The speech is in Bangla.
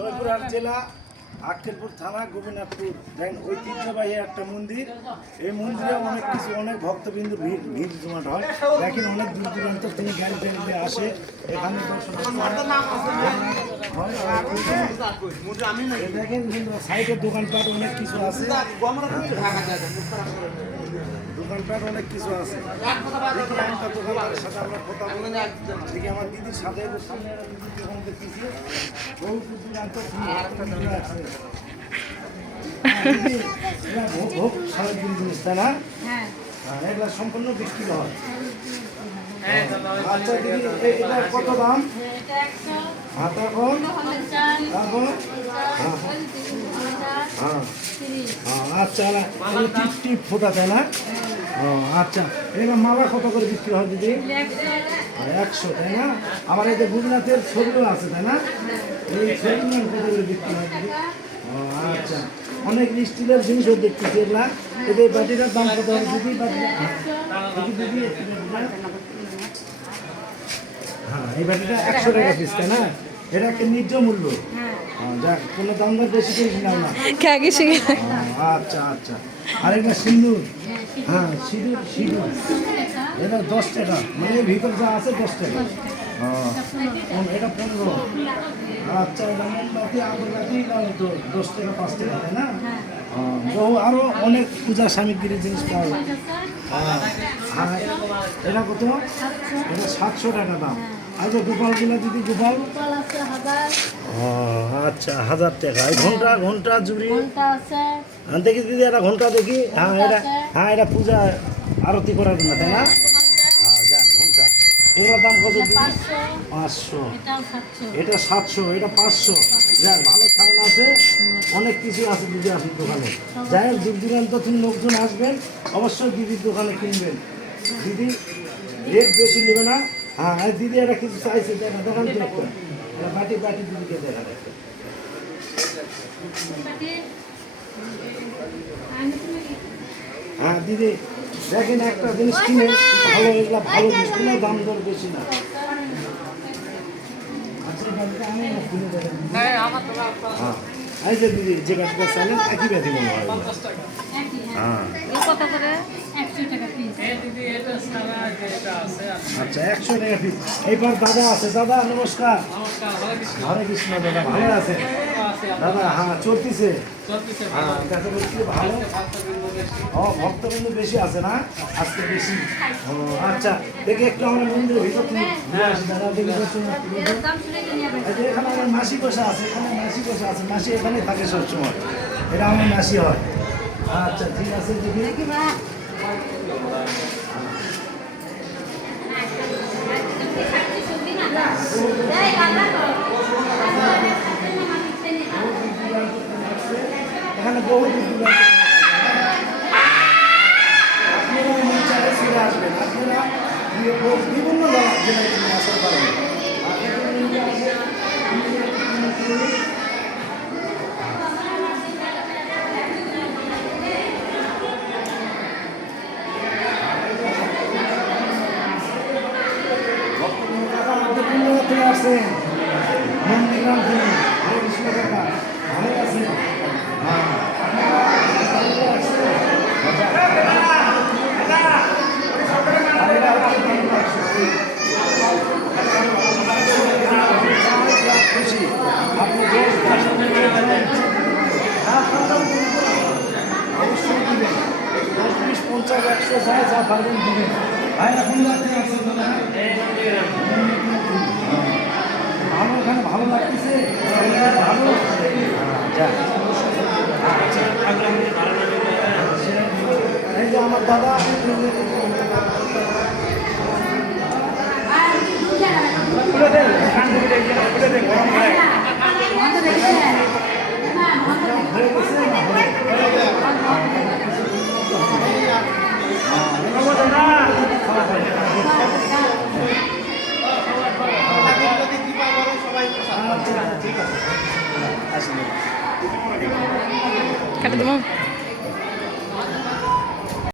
জয়পুরহাট জেলা আক্কেলপুর থানা গোপীনাথপুর। দেখেন ঐতিহ্যবাহী একটা মন্দির। এই মন্দিরে অনেক কিছু অনেক ভক্তবিন্দু ভিড় জমাট হয়। দেখেন অনেক দূর দূরান্ত তিনি গাড়ি টাড়িতে আসে এখানে দর্শন দেখেন সাইডের দোকানপাট অনেক কিছু আছে, দোকানপাট অনেক কিছু আছে। দেখি একটা দোকানদারের সাথে আমরা কথা বলে দেখি আমার দিদির সাথে দেখতেছি বহু দূরান্ত আছে। ভোগ সারাদিন জিনিস তাই না? এগুলা সম্পূর্ণ বিক্রি হয়। আচ্ছা দিদি এটা কত দাম? আচ্ছা টিপ ফোটা তাই না? ও আচ্ছা এটা মালা কত করে বিক্রি হয় দিদি? 100 তাই না? আবার এই যে গুজরাটের ছবিও আছে তাই না? এই ছবিগুলো কত করে বিক্রি হয় দিদি? ও আচ্ছা অনেক স্টিলের জিনিসও দেখতেছি এগুলা। এদের বাটিটার দাম কত হবে দিদি? দিদি হ্যাঁ এই বাটিটা 100 টাকা পিস তাই না? এটা একটা ন্যায্য মূল্য। যাক কোনো দাম দর বেশি করে কিনা না। আচ্ছা আচ্ছা আর এটা সিঁদুর, হ্যাঁ সিঁদুর এটা 10 টাকা, মানে ভিতর যা আছে 10 টাকা। এটা 15। আচ্ছা এটা মোমবাতি আগরবাতি তো 10 টাকা 5 টাকা তাই না? বহু আরও অনেক পূজা সামগ্রীর জিনিস পাওয়া যায়। হ্যাঁ এটা কত? এটা 700 টাকা দাম। আচ্ছা গোপালগুলো দিদি গোপাল আচ্ছা 1000 টাকা। এই ঘন্টা জুড়ি দেখি দিদি একটা ঘন্টা দেখি। হ্যাঁ এটা পূজা আরতি করার জন্য তাই না? হ্যাঁ যাক ঘন্টা এগুলোর দাম কত? 500। এটা 700, এটা 500। যাক ভালো ছাড় আছে, অনেক কিছু আছে দিদি আসুন দোকানে। যাই হোক দূর দূরান্ত তুমি লোকজন আসবেন অবশ্যই দিদির দোকানে কিনবেন। দিদি রেট বেশি নেবে না। হ্যাঁ দিদি এটা কিছু চাইছে দেখা দোকান দেখতে বাটি দিদিকে দেখা দেখতে। হ্যাঁ দিদি দেখেন একটা জিনিস কিনে ভালো, এগুলা ভালো জিনিস, কোনো দাম দর বেশি না। হ্যাঁ এই যে দিদি যে ব্যাগটা চাইলেন একই ব্যাগই মনে হয়। হ্যাঁ আচ্ছা 100 টাকা পিস। এইবার দাদা আছে। দাদা নমস্কার। হরে কৃষ্ণ। দাদা ভালো আছে? দাদা হ্যাঁ চলতেছে। হ্যাঁ দেখা করছি ভালো। ভক্তবিন্দু বেশি আছে না আজকে বেশি? ও আচ্ছা দেখি একটু আমরা মন্দিরের ভিতর থেকে দাদা দেখি এখানে আমার মাসি বসা আছে, মাসি এখানে থাকে সবসময়। এটা আমার মাসি হয়। আচ্ছা ঠিক আছে দেখি। এখানে বহু আপনারা আসবেন, আপনারা বিভিন্ন জেলায় আসার পারবেন। আসেন নন্দীগ্রাম থেকে ভালো আছেন? খুশি আপনি অবশ্যই দিবেন। 10, 20, 50, 100 যা পারবেন দিবেন। ভাই এখন ভালো এখানে ভালো লাগতেছে ভালো। এই যে আমার দাদা